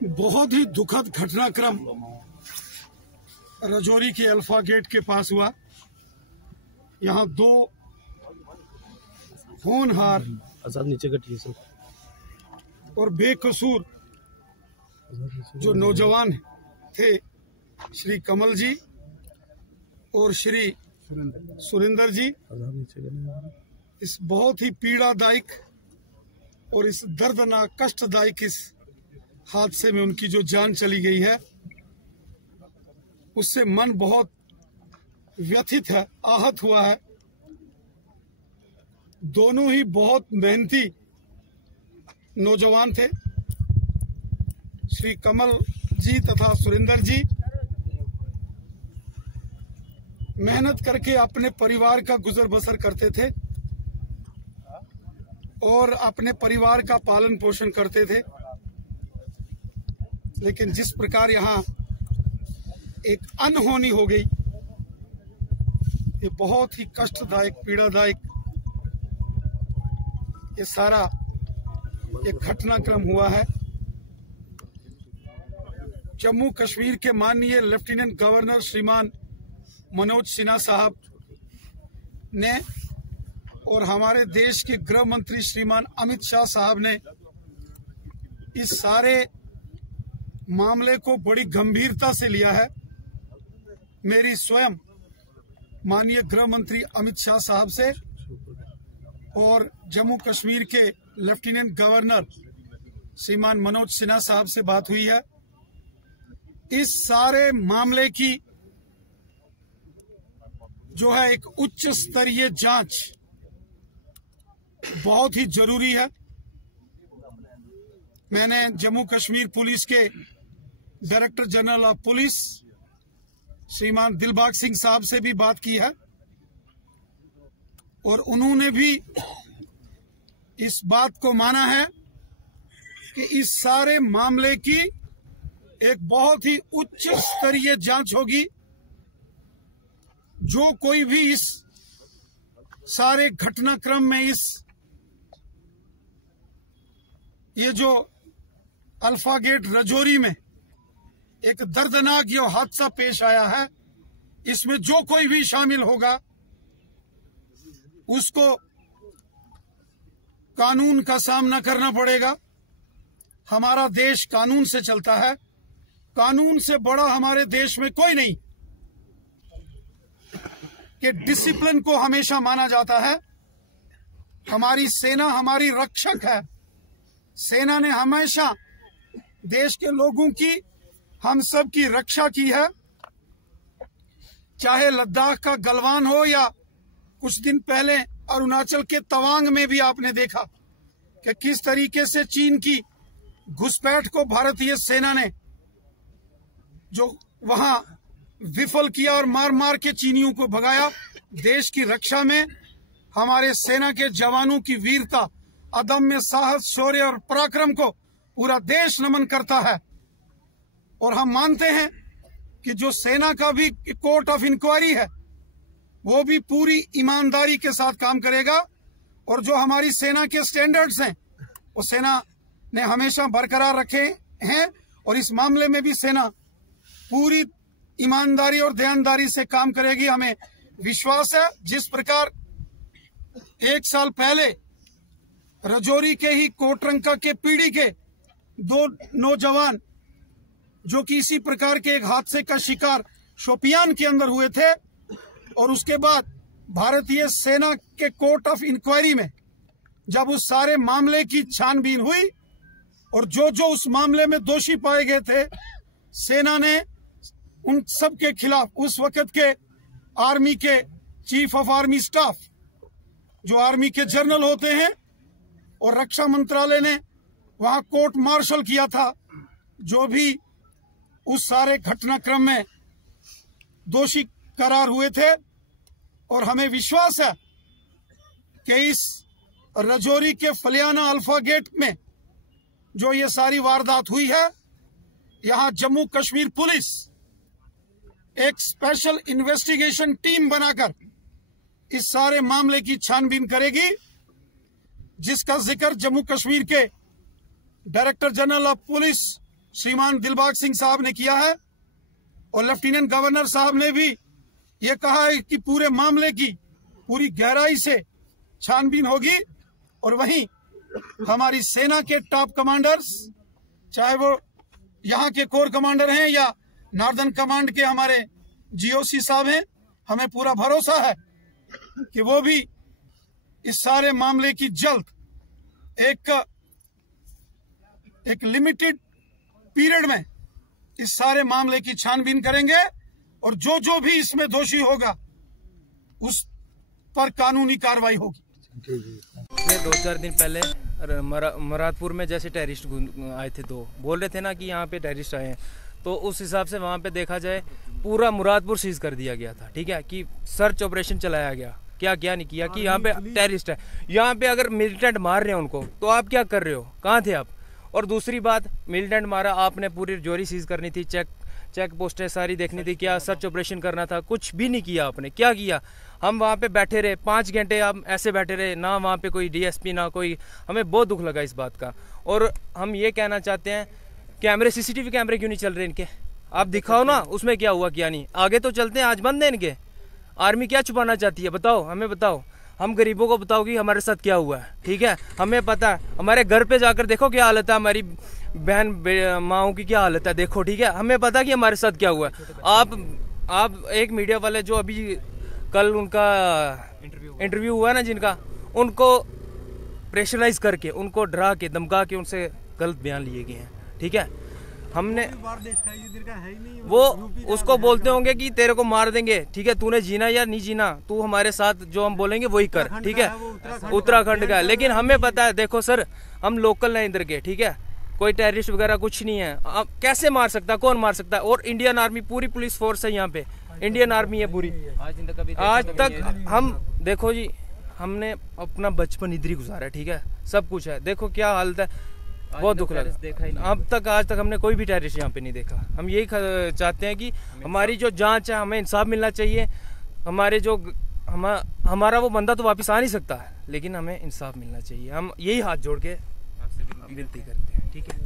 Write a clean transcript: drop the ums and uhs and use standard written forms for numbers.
बहुत ही दुखद घटनाक्रम राजौरी के अल्फा गेट के पास हुआ। यहाँ दो होनहार और बेकसूर जो नौजवान थे, श्री कमल जी और श्री सुरेंद्र जी, इस बहुत ही पीड़ादायक और इस दर्दनाक कष्टदायक इस हादसे में उनकी जो जान चली गई है, उससे मन बहुत व्यथित है, आहत हुआ है। दोनों ही बहुत मेहनती नौजवान थे। श्री कमल जी तथा सुरेंद्र जी मेहनत करके अपने परिवार का गुजर बसर करते थे और अपने परिवार का पालन पोषण करते थे। लेकिन जिस प्रकार यहाँ एक अनहोनी हो गई, ये बहुत ही कष्टदायक, पीड़ादायक ये सारा एक घटनाक्रम हुआ है। जम्मू कश्मीर के माननीय लेफ्टिनेंट गवर्नर श्रीमान मनोज सिन्हा साहब ने और हमारे देश के गृह मंत्री श्रीमान अमित शाह साहब ने इस सारे मामले को बड़ी गंभीरता से लिया है। मेरी स्वयं माननीय गृह मंत्री अमित शाह साहब से और जम्मू कश्मीर के लेफ्टिनेंट गवर्नर श्रीमान मनोज सिन्हा साहब से बात हुई है। इस सारे मामले की जो है एक उच्च स्तरीय जांच बहुत ही जरूरी है। मैंने जम्मू कश्मीर पुलिस के डायरेक्टर जनरल ऑफ पुलिस श्रीमान दिलबाग सिंह साहब से भी बात की है और उन्होंने भी इस बात को माना है कि इस सारे मामले की एक बहुत ही उच्च स्तरीय जांच होगी। जो कोई भी इस सारे घटनाक्रम में ये जो अल्फा गेट राजौरी में एक दर्दनाक ये हादसा पेश आया है, इसमें जो कोई भी शामिल होगा उसको कानून का सामना करना पड़ेगा। हमारा देश कानून से चलता है, कानून से बड़ा हमारे देश में कोई नहीं। कि डिसिप्लिन को हमेशा माना जाता है। हमारी सेना हमारी रक्षक है। सेना ने हमेशा देश के लोगों की, हम सब की रक्षा की है। चाहे लद्दाख का गलवान हो या कुछ दिन पहले अरुणाचल के तवांग में भी आपने देखा कि किस तरीके से चीन की घुसपैठ को भारतीय सेना ने जो वहां विफल किया और मार मार के चीनियों को भगाया। देश की रक्षा में हमारे सेना के जवानों की वीरता, अदम्य साहस, शौर्य और पराक्रम को पूरा देश नमन करता है। और हम मानते हैं कि जो सेना का भी कोर्ट ऑफ इंक्वायरी है वो भी पूरी ईमानदारी के साथ काम करेगा। और जो हमारी सेना के स्टैंडर्ड्स हैं वो सेना ने हमेशा बरकरार रखे हैं और इस मामले में भी सेना पूरी ईमानदारी और ध्यानदारी से काम करेगी। हमें विश्वास है जिस प्रकार 1 साल पहले राजौरी के ही कोटरंका के पीढ़ी के 2 नौजवान जो कि इसी प्रकार के एक हादसे का शिकार शोपियान के अंदर हुए थे और उसके बाद भारतीय सेना के कोर्ट ऑफ इंक्वायरी में जब उस सारे मामले की छानबीन हुई और जो उस मामले में दोषी पाए गए थे, सेना ने उन सब के खिलाफ उस वक्त के आर्मी के चीफ ऑफ आर्मी स्टाफ, जो आर्मी के जनरल होते हैं, और रक्षा मंत्रालय ने वहां कोर्ट मार्शल किया था जो भी उस सारे घटनाक्रम में दोषी करार हुए थे। और हमें विश्वास है कि इस राजौरी के फलियाना अल्फा गेट में जो ये सारी वारदात हुई है, यहाँ जम्मू कश्मीर पुलिस एक स्पेशल इन्वेस्टिगेशन टीम बनाकर इस सारे मामले की छानबीन करेगी, जिसका जिक्र जम्मू कश्मीर के डायरेक्टर जनरल ऑफ पुलिस श्रीमान दिलबाग सिंह साहब ने किया है और लेफ्टिनेंट गवर्नर साहब ने भी ये कहा है कि पूरे मामले की पूरी गहराई से छानबीन होगी और वहीं हमारी सेना के टॉप कमांडर्स, चाहे वो यहाँ के कोर कमांडर हैं या नॉर्दर्न कमांड के हमारे जीओसी साहब हैं, हमें पूरा भरोसा है कि वो भी इस सारे मामले की जल्द एक लिमिटेड पीरियड में इस सारे मामले की छानबीन करेंगे और जो भी इसमें दोषी होगा उस पर कानूनी कार्रवाई होगी। 2-4 दिन पहले मुरादपुर में जैसे टेररिस्ट आए थे, तो बोल रहे थे ना कि यहाँ पे टेररिस्ट आए हैं, तो उस हिसाब से वहाँ पे देखा जाए पूरा मुरादपुर सीज कर दिया गया था। ठीक है, कि सर्च ऑपरेशन चलाया गया, क्या नहीं किया कि यहाँ पे टेररिस्ट है। यहाँ पे अगर मिलिटेंट मार रहे हैं उनको, तो आप क्या कर रहे हो, कहाँ थे आप? और दूसरी बात, मिलिटेंट मारा, आपने पूरी जोरी सीज करनी थी, चेक पोस्टें सारी देखनी थी, क्या सर्च ऑपरेशन करना था, कुछ भी नहीं किया आपने। क्या किया? हम वहाँ पे बैठे रहे 5 घंटे, हम ऐसे बैठे रहे, ना वहाँ पे कोई डीएसपी ना कोई। हमें बहुत दुख लगा इस बात का। और हम ये कहना चाहते हैं, कैमरे सीसीटीवी कैमरे क्यों नहीं चल रहे इनके? आप दिखाओ ना उसमें क्या हुआ क्या नहीं। आगे तो चलते हैं, आज बंद है इनके। आर्मी क्या छुपाना चाहती है, बताओ, हमें बताओ। हम गरीबों को बताओ कि हमारे साथ क्या हुआ है। ठीक है, हमें पता है। हमारे घर पे जाकर देखो क्या हालत है, हमारी बहन माओं की क्या हालत है, देखो। ठीक है, हमें पता कि हमारे साथ क्या हुआ है। आप एक मीडिया वाले जो अभी कल उनका इंटरव्यू हुआ ना, जिनका, उनको प्रेशराइज करके, उनको डरा के, धमका के उनसे गलत बयान लिए गए हैं। ठीक है, हमने वो उसको बोलते होंगे कि तेरे को मार देंगे। ठीक है, तूने जीना या नहीं जीना, तू हमारे साथ जो हम बोलेंगे वही कर। ठीक है, उत्तराखंड का है। लेकिन हमें पता है, देखो सर, हम लोकल हैं इधर के। ठीक है, कोई टेररिस्ट वगैरह कुछ नहीं है। अब कैसे मार सकता है, कौन मार सकता है? और इंडियन आर्मी, पूरी पुलिस फोर्स है यहाँ पे, इंडियन आर्मी है पूरी। आज तक हम, देखो जी, हमने अपना बचपन इधर ही गुजारा है। ठीक है, सब कुछ है, देखो क्या हालत है, बहुत दुख लगा। अब तक, आज तक हमने कोई भी टेररिस्ट यहाँ पे नहीं देखा। हम यही चाहते हैं कि हमारी जो जांच है, हमें इंसाफ मिलना चाहिए। हमारे जो हमारा वो बंदा तो वापस आ नहीं सकता, लेकिन हमें इंसाफ मिलना चाहिए। हम यही हाथ जोड़ के विनती करते हैं। ठीक है।